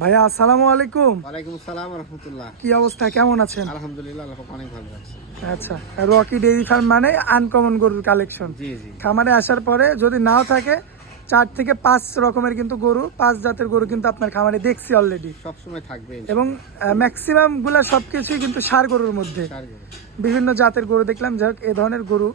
ভাইয়া আসসালামু আলাইকুম। ওয়ালাইকুম আসসালাম ওয়া রাহমাতুল্লাহ। কি অবস্থা, কেমন আছেন? আলহামদুলিল্লাহ, আল্লাহ পাক অনেক ভালো রাখছে। আচ্ছা, রকি ডেইরি ফার্ম মানে আনকমন গরুর কালেকশন। জি জি। খামারে আসার পরে যদি নাও থাকে 4 থেকে 5 রকমের কিন্তু গরু, 5 জাতের গরু কিন্তু আপনার খামারে দেখছি অলরেডি। সব সময় থাকবে এবং ম্যাক্সিমাম গুলা সবকিছুই কিন্তু ষাঁড় গরুর মধ্যে। বিভিন্ন জাতের গরু দেখলাম, যাই হোক এ ধরনের গরু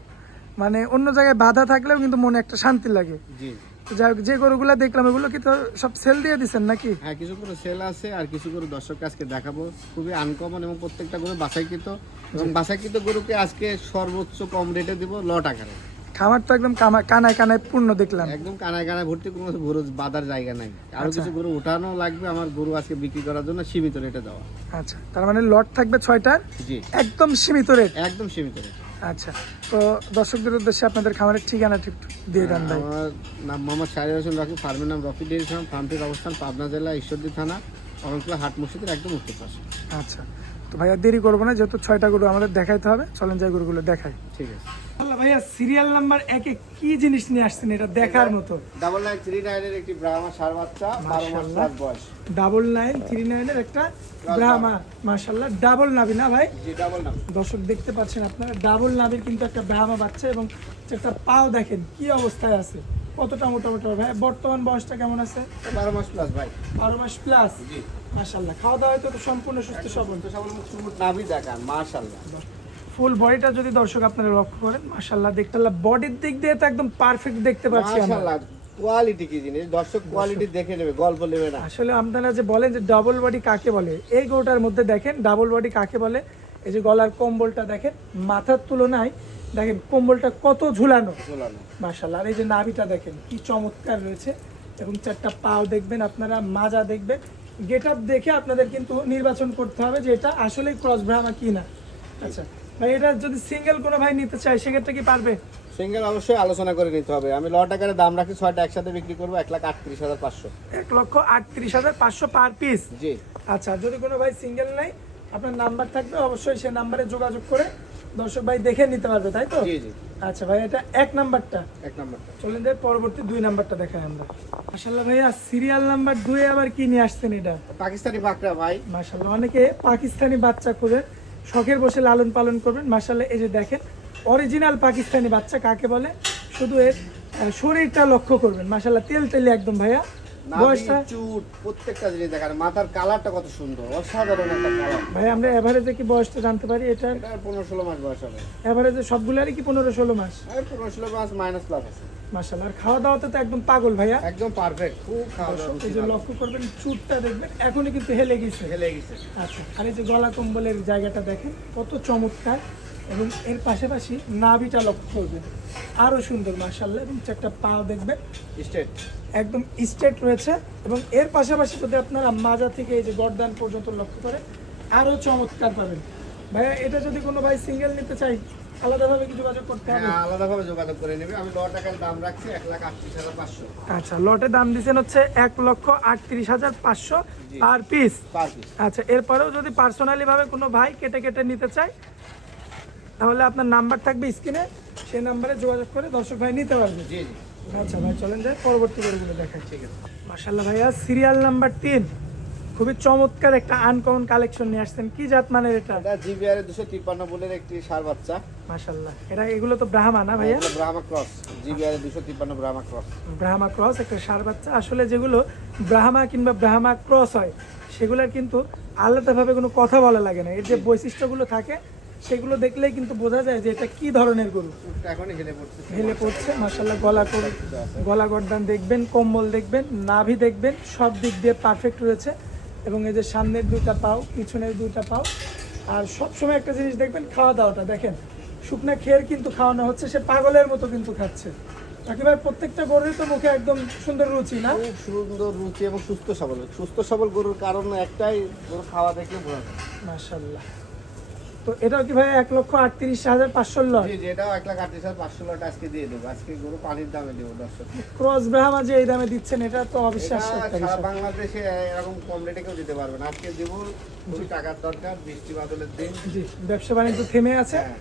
মানে অন্য জায়গায় বাধা থাকলেও কিন্তু মনে একটা শান্তি লাগে। জি। যাই হোক, যে গরুগুলা দেখলাম এগুলো কি তো সব সেল দিয়ে দিচ্ছেন নাকি? হ্যাঁ, কিছু করে সেল আছে আর কিছু করে দর্শককে আজকে দেখাবো। খুবই আনকমন এবং প্রত্যেকটা গরু বাছাইকৃত, এবং বাছাইকৃত গরুকে আজকে সর্বোচ্চ কম রেটে দিব, লট আকারে। খামার তো একদম কানায় কানায় পূর্ণ দেখলাম, একদম কানায় কানায় ভর্তি, কোনো গরু বাঁধার জায়গা নাই। আরো কিছু গরু উঠানো লাগবে আমার গরু আজকে বিক্রি করার জন্য, সীমিত রেটে দেওয়া। আচ্ছা, তার মানে লট থাকবে 6টার। জি, একদম সীমিত রেট। একদম সীমিত রেট। আচ্ছা, তো দর্শকদের উদ্দেশ্যে আপনাদের খামারের ঠিকানা ঠিক দিয়ে দেন ভাই। আমার নাম মোহাম্মদ শাহরিয়ার হোসেন রকি, ফার্মের নাম রকি ডেইরি ফার্ম। ফার্মটির অবস্থান পাবনা জেলা ঈশ্বরদী থানা, অরণকুলা হাট মসজিদের একদম উত্তর পাশে। আচ্ছা, তো ভাইয়া দেরি করবো না, যেহেতু 6টা গরু আমাদের দেখাইতে হবে, চলেন যাই গরুগুলো দেখাই। ঠিক আছে। আল্লাহ ভাইয়া, সিরিয়াল নাম্বার 1-এ কি জিনিস নিয়ে আসছেন এটা দেখার মতো? 9939 এর একটি ব্রাহ্মা ষাঁড় বাচ্চা, 12 মাস প্লাস বয়স। 9939 এর একটা ব্রাহ্মা, মাশাআল্লাহ ডাবল নাভি না ভাই? জি, ডাবল নাম। দর্শক দেখতে পাচ্ছেন আপনারা, ডাবল নাভির কিন্তু একটা ব্রাহ্মা বাচ্চা, এবং একটা পাও দেখেন কি অবস্থায় আছে, কতটা মোটামুটি ভাই। বর্তমান বয়সটা কেমন আছে? 12 মাস প্লাস ভাই। 12 মাস প্লাস। জি, মাশাআল্লাহ, খাওয়া দাওয়া তো সম্পূর্ণ সুস্থ সবল। তো সবল মুখ সুমুট নাভি দেখান, মাশাআল্লাহ। ফুল বডিটা যদি দর্শক আপনারা লক্ষ্য করেন, মাশাআল্লাহ দেখতে বডির দিক দিয়ে তো একদম পারফেক্ট দেখতে পাচ্ছি আমরা। মাশাআল্লাহ, কোয়ালিটি কি জিনিস, দর্শক কোয়ালিটি দেখে নেবে, গল্প নেবে না। আসলে আপনারা যে বলেন যে ডাবল বডি কাকে বলে, এই গরুটার মধ্যে দেখেন ডাবল বডি কাকে বলে। এই যে গলার কম্বলটা দেখেন, মাথার তুলনায় দেখেন কম্বলটা কত ঝুলানো, মাশাআল্লাহ। আর এই যে নাভিটা দেখেন কি চমৎকার রয়েছে, এবং 4টা পাও দেখবেন আপনারা, মাজা দেখবেন। গেট আপ দেখে আপনাদের কিন্তু নির্বাচন করতে হবে যে এটা আসলেই ক্রস ব্রাহ্মা কিনা। আচ্ছা ভাই, এটা যদি সিঙ্গেল কোনো ভাই নিতে চায় সেক্ষেত্রে কি পারবে? সিঙ্গেল অবশ্যই আলোচনা করে নিতে হবে। আমি লট আকারে দাম রাখি, 6টা একসাথে বিক্রি করবো 1,38,500। 1,38,500 পার পিস। জি। আচ্ছা, যদি কোনো ভাই সিঙ্গেল নাই, আপনার নাম্বার থাকবে, অবশ্যই সেই নাম্বারে যোগাযোগ করে দর্শক ভাই দেখে নিতে পারবে, তাই তো? জি জি। আচ্ছা ভাই, এটা 1 নাম্বারটা। 1 নাম্বারটা। চলেন যাই পরবর্তী 2 নাম্বারটা দেখাই আমরা। মাশাআল্লাহ ভাইয়া, সিরিয়াল নাম্বার 2 এ আবার কি নিয়ে আসছেন এটা? পাকিস্তানি বাকরা ভাই। মাশাআল্লাহ, অনেকে পাকিস্তানি বাচ্চা করে শখের বসে লালন পালন করবেন। মাশাআল্লাহ, এই যে দেখেন অরিজিনাল পাকিস্তানি বাচ্চা কাকে বলে, শুধু এর শরীরটা লক্ষ্য করবেন। মাশাআল্লাহ, তেল তেলে একদম ভাইয়া। বয়সটা চুট প্রত্যেকটা জিনিস দেখার, মাথার কালারটা কত সুন্দর, অসাধারণ একটা কালার। ভাই আমরা এভারেজে কি বয়সটা জানতে পারি এটার? এটা 15-16 মাস বয়স হবে। এভারেজে সবগুলারই কি 15-16 মাস? আর 15-16 মাস মাইনাস প্লাস আছে। মাশাআল্লাহ, আর খাওয়া দাওয়াতে তো একদম পাগল ভাইয়া, একদম পারফেক্ট, খুব খাওয়া দাওয়া এই যে লক্ষ্য করবেন চুটটা দেখবেন এখনই কিন্তু হেলে গেছে। হেলে গেছে। আচ্ছা, আর এই যে গলা কম্বলের জায়গাটা দেখেন কত চমৎকার, এবং এর পাশাপাশি নাভিটা লক্ষ্য করবেন আরো সুন্দর মাশাআল্লাহ, এবং 4টা পা দেখবেন স্ট্রেট, একদম স্ট্রেট রয়েছে। এবং এর পাশাপাশি যদি আপনারা মাজা থেকে এই যে গর্দান পর্যন্ত লক্ষ্য করেন, আরো চমৎকার পাবেন। ভাইয়া, এটা যদি কোনো ভাই সিঙ্গেল নিতে চাই আলাদাভাবে কি যোগাযোগ করতে হবে? হ্যাঁ, আলাদাভাবে যোগাযোগ করে নেবে। আমি লট আকারে দাম রাখছি 1,38,500। আচ্ছা, লটে দাম দিচ্ছেন হচ্ছে 1,38,500 পার পিস। Per piece. আচ্ছা, এরপরেও যদি পার্সোনালি ভাবে কোনো ভাই কেটে কেটে নিতে চায়, তাহলে আপনার নাম্বার থাকবে স্ক্রিনে, সেই নাম্বারে যোগাযোগ করে দর্শক ভাই নিতে পারবে। জি জি। আচ্ছা ভাই, চলেন যাই পরবর্তী গরুগুলো দেখাই। ঠিক আছে। মাশাআল্লাহ ভাইয়া, সিরিয়াল নাম্বার 3, খুবই চমৎকার একটা আনকমন কালেকশন নিয়ে আসছেন। কি জাত মানের এটা? এটা জিবিআর 253 বুলের একটি ষাঁড় বাচ্চা। মাশাআল্লাহ, এগুলো তো ব্রাহ্মা না ভাইয়া? এটা Brahma cross, জিবিআর 253 Brahma cross. Brahma cross একটা ষাঁড় বাচ্চা। আসলে যেগুলো ব্রাহ্মা কিংবা ব্রাহ্মা ক্রস হয়, সেগুলোর কিন্তু আলাদাভাবে কোনো কথা বলা লাগে না। এর যে বৈশিষ্ট্যগুলো থাকে সেগুলো দেখলেই কিন্তু বোঝা যায় যে এটা কি ধরনের গরু। এখনই হেলে পড়ছে মাশাআল্লাহ। গলা গর্দান দেখবেন, কম্বল দেখবেন, নাভি দেখবেন, সব দিক দিয়ে পারফেক্ট রয়েছে। এবং এই যে সামনের 2টা পাও, পিছনের 2টা পাও। আর সবসময় একটা জিনিস দেখবেন, খাওয়া দাওয়াটা দেখেন, শুকনা খের কিন্তু খাওয়ানো হচ্ছে, সে পাগলের মতো কিন্তু খাচ্ছে। একেবারে প্রত্যেকটা গরুরই তো মুখে একদম সুন্দর রুচি না? খুব সুন্দর রুচি এবং সুস্থ সবল। সুস্থ সবল গরুর কারণ একটাই, গরু খাওয়া দেখলে বোঝা যায়। মাশাআল্লাহ। তো এটাও কি ভাই 1,38,500 লট? জি জি, এটাও 1,38,500 লট আজকে দিয়ে দেবো। আজকে গরু পানির দামে দেবো দর্শক। ক্রস ব্রাহ্মা যে এই দামে দিচ্ছেন, এটা তো অবিশ্বাস্য একটা সারা বিষয়। বাংলাদেশে এরকম কম রেটে কেউ দিতে পারবে না। আজকে দেবো, খুবই টাকার দরকার, বৃষ্টি বাদলের দিন। জি, ব্যবসা বাণিজ্য থেমে আছে, হ্যাঁ,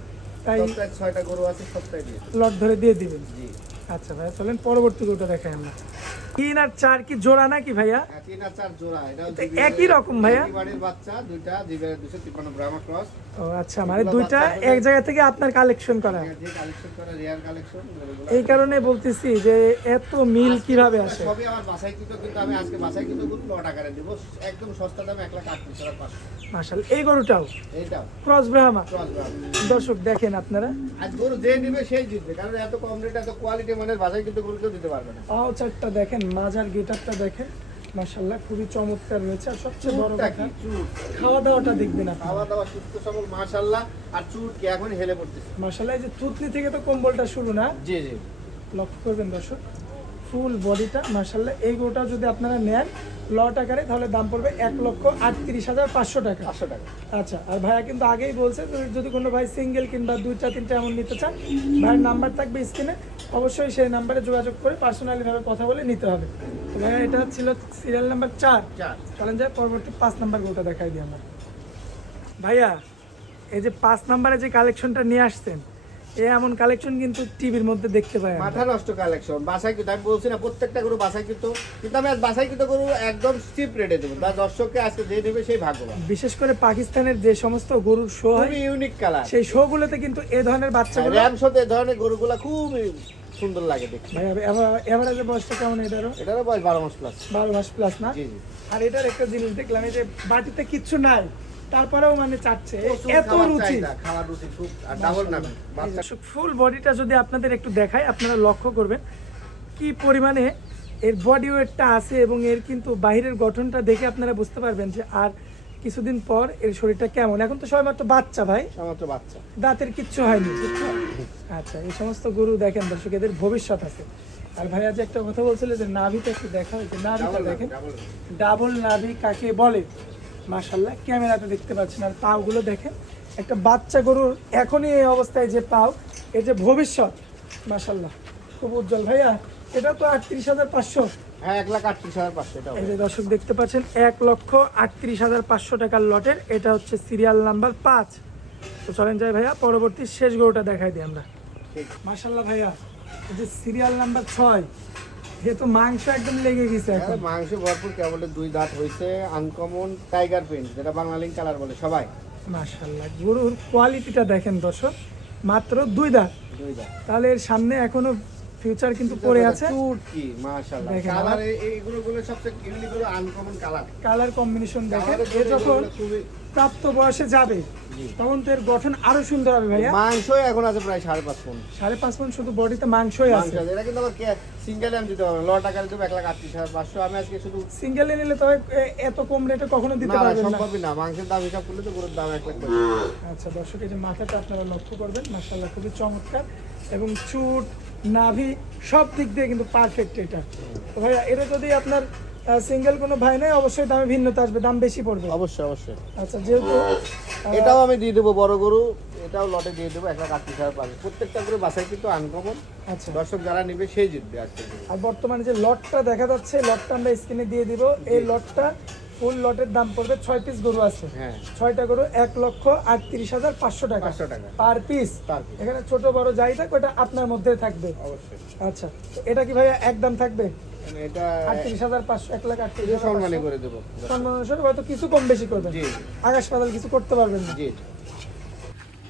তাই সপ্তাহে 6টা গরু আছে, সপ্তাহে দিয়ে। লট ধরে দিয়ে দিবেন। জি। আচ্ছা ভাই, চলেন পরবর্তী গরুটা দেখাই আমরা। 3 আর 4 কি জোড়া নাকি ভাইয়া? 3 আর 4 জোড়া। এটা তো একই রকম ভাইয়া? জিবিআর বাচ্চা দুইটা, জিবিআর 253 ব্রাহ্মা ক্রস। ও আচ্ছা, মানে দুইটা এক জায়গা থেকে আপনার কালেকশন করা। যে কালেকশন করা রেয়ার কালেকশন। এই কারণে বলতেছি যে এত মিল কিভাবে আসে। সবই আমার বাছাইকৃত, কিন্তু আমি আজকে বাছাইকৃত গরু লট আকারে দেব একদম সস্তা দামে 1,38,500। মাশাআল্লাহ, এই গরুটাও এইটাও ক্রস ব্রাহ্মা। ক্রস ব্রাহ্মা। দর্শক দেখেন আপনারা, আজ গরু যে নেবে সেই জিতবে, কারণ এত কম রেট এত কোয়ালিটি মানের বাছাইকৃত গরু কেউ দিতে পারবে না। পাও চারটা দেখেন, মাজার গেটআপটা দেখেন, মাশাআল্লাহ খুবই চমৎকার রয়েছে। আর সবচেয়ে বড় চুটটা কথা, কি চুট, খাওয়া দাওয়াটা দেখবেন আপনারা। খাওয়া দাওয়া সুস্থ সবল মাশাআল্লাহ। আর চুট কি এখন হেলে পড়তেছে। মাশাআল্লাহ, এই যে থুতনি থেকে তো কম্বলটা শুরু না, জি জি। লক্ষ্য করবেন দর্শক, ফুল বডিটা মাশাআল্লাহ। এই গরুটা যদি আপনারা নেন লট আকারে তাহলে দাম পড়বে 1,38,500 টাকা। 500 টাকা। আচ্ছা, আর ভাইয়া কিন্তু আগেই বলছে যদি কোনো ভাই সিঙ্গেল কিংবা 2টা 3টা এমন নিতে চান, ভাইয়ের নাম্বার থাকবে স্ক্রিনে, অবশ্যই সেই নাম্বারে যোগাযোগ করে পার্সোনালি ভাবে কথা বলে নিতে হবে। তো ভাইয়া এটা ছিল সিরিয়াল নাম্বার 4। চলেন যাই পরবর্তী 5 নাম্বার গরুটা দেখাই দিই আমরা। ভাইয়া এই যে 5 নাম্বারে যে কালেকশনটা নিয়ে আসছেন, এই এমন কালেকশন কিন্তু টিভির মধ্যে দেখতে পাই আমরা। মাথা নষ্ট কালেকশন, বাছাইকৃত। আমি বলছি না প্রত্যেকটা গরু বাছাইকৃত, কিন্তু আমি আজ বাছাইকৃত গরু একদম স্টিপ রেটে দেবো। তার দর্শককে আজকে যে নেবে সেই ভাগ্যবান। বিশেষ করে পাকিস্তানের যে সমস্ত গরুর শো হয়, খুবই ইউনিক কালার। সেই শো গুলোতে কিন্তু এই ধরনের বাচ্চাগুলো, র্যাম শোতে এই ধরনের গরুগুলা খুব সুন্দর লাগে দেখতে। ভাই এভারেজে বয়সটা কেমন এটারও? এটারও বয়স 12 মাস প্লাস। 12 মাস প্লাস না? জি জি। আর এটার একটা জিনিস দেখলাম, এই যে বাটিতে কিচ্ছু নাই তারপরেও মানে চাচ্ছে, এত খাবার রুচি। চাহিদা, খাবার রুচি খুব। আর ডাবল না বাচ্চা। ফুল বডিটা যদি আপনাদের একটু দেখাই, আপনারা লক্ষ্য করবেন কি পরিমাণে এর বডি ওয়েটটা আছে, এবং এর কিন্তু বাহিরের গঠনটা দেখে আপনারা বুঝতে পারবেন যে আর কিছুদিন পর এর শরীরটা কেমন। এখন তো সবেমাত্র বাচ্চা ভাই, মাত্র বাচ্চা, দাঁতের কিচ্ছু হয়নি। আচ্ছা, এই সমস্ত গরু দেখেন দর্শক, এদের ভবিষ্যৎ আছে। আর ভাইয়া যে একটা কথা বলছিল যে নাভিটা একটু দেখা হয়েছে, নাভিটা দেখেন, ডাবল নাভি কাকে বলে মাশাআল্লাহ, ক্যামেরাতে দেখতে পাচ্ছেন। আর পাগুলো দেখেন, একটা বাচ্চা গরুর এখনই এই অবস্থায় যে পাও, এই যে ভবিষ্যৎ মাশাআল্লাহ খুব উজ্জ্বল। ভাইয়া এটা তো 38,500। হ্যাঁ 1,38,500 এটা। এই যে দর্শক দেখতে পাচ্ছেন 1,38,500 টাকার লটের, এটা হচ্ছে সিরিয়াল নাম্বার 5। তো চলেন যাই ভাইয়া পরবর্তী শেষ গরুটা দেখাই দিই আমরা। মাশাআল্লাহ ভাইয়া, এই যে সিরিয়াল নাম্বার 6, যেহেতু মাংস একদম লেগে গেছে এখন। মাংস ভরপুর, কেবল 2 দাঁত হয়েছে। আনকমন টাইগার প্রিন্ট, যেটা বাংলালিং কালার বলে সবাই। মাশাআল্লাহ, গরুর কোয়ালিটিটা দেখেন দর্শক, মাত্র 2 দাঁত। 2 দাঁত। তাহলে এর সামনে এখনো ফিউচার কিন্তু পড়ে আছে। চুট কি মাশাআল্লাহ। দেখেন, কালার এইগুলো সবচেয়ে ইউনিক হলো আনকমন কালার। কালার কম্বিনেশন দেখেন। এ যখন প্রাপ্ত বয়সে যাবে তখন তো এর গঠন আরো সুন্দর হবে ভাইয়া। মাংস এখন আছে প্রায় 5.5 পন। 5.5 পন শুধু বডিতে মাংসই আছে। এটা কিন্তু আবার সিঙ্গেল আমি দিতে পারবো, লট আকারে দেবো 1,38,500। আমি আজকে শুধু সিঙ্গেলে নিলে তো এত কম রেটে কখনো দিতে না, পারবেন না। সম্ভবই না। মাংসের দাম হিসাব করলে তো গরুর দাম 1 লাখ। আচ্ছা দর্শক, এই যে মাথাটা আপনারা লক্ষ্য করবেন, মাশাআল্লাহ খুবই চমৎকার, এবং চুট নাভি সব দিক দিয়ে কিন্তু পারফেক্ট এটা। তো ভাইয়া এটা যদি আপনার সিঙ্গেল কোনো ভাই নেই, অবশ্যই দামে ভিন্নতা আসবে, দাম বেশি পড়বে। অবশ্যই অবশ্যই। আচ্ছা, যেহেতু এটাও আমি দিয়ে দেবো বড় গরু, এটাও লটে দিয়ে দেবো 1,38,500। প্রত্যেকটা গরু বাছাই কিন্তু আনকমন। আচ্ছা, দর্শক যারা নিবে সেই জিতবে আজকে। আর বর্তমানে যে লটটা দেখা যাচ্ছে, লটটা আমরা স্ক্রিনে দিয়ে দিব। এই লটটা ফুল লটের দাম পড়বে, 6 পিস গরু আছে। হ্যাঁ 6টা গরু 1,38,500 টাকা 500 টাকা পার পিস। তার কি? এখানে ছোট বড় যাই থাক ওটা আপনার মধ্যে থাকবে। অবশ্যই। আচ্ছা, তো এটা কি ভাইয়া একদম থাকবে মানে এটা 38,500, 1,38,500 সম্মানী করে দেবো। সম্মান অনুসারে হয়তো কিছু কম বেশি করবেন, জি আকাশ পাতাল কিছু করতে পারবেন না। জি।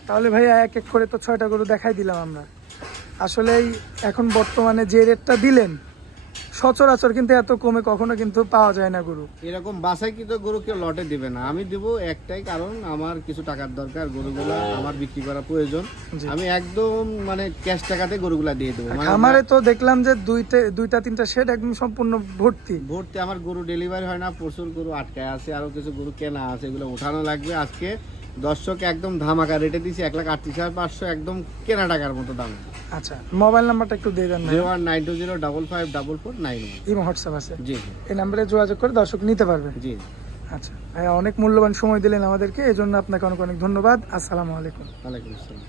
তাহলে ভাইয়া এক এক করে তো 6টা গরু দেখাই দিলাম আমরা। আসলেই এখন বর্তমানে যে রেটটা দিলেন, সচরাচর কিন্তু এত কমে কখনো কিন্তু পাওয়া যায় না গরু। এরকম বাছাই কিন্তু গরু কেউ লটে দিবে না। আমি দিব একটাই কারণ, আমার কিছু টাকার দরকার, গরুগুলা আমার বিক্রি করা প্রয়োজন। জি। আমি একদম মানে ক্যাশ টাকাতে গরুগুলা দিয়ে দেবো। মানে খামারে তো দেখলাম যে দুইটা 3টা শেড একদম সম্পূর্ণ ভর্তি। ভর্তি। আমার গরু ডেলিভারি হয় না, প্রচুর গরু আটকায় আছে, আরো কিছু গরু কেনা আছে, এগুলো উঠানো লাগবে। আজকে দর্শক একদম ধামাকা রেটে দিয়েছি 1,38,500, একদম কেনা টাকার মতো দাম। আচ্ছা, মোবাইল নাম্বারটা একটু দিয়ে দেন। 01920554491। ইমো হোয়াটসঅ্যাপ আছে, জি এই নাম্বারে যোগাযোগ করে দর্শক নিতে পারবে। জি। আচ্ছা ভাইয়া, অনেক মূল্যবান সময় দিলেন আমাদেরকে, এই জন্য আপনাকে অনেক অনেক ধন্যবাদ। আসসালামু আলাইকুম। ওয়ালাইকুম আসসালাম।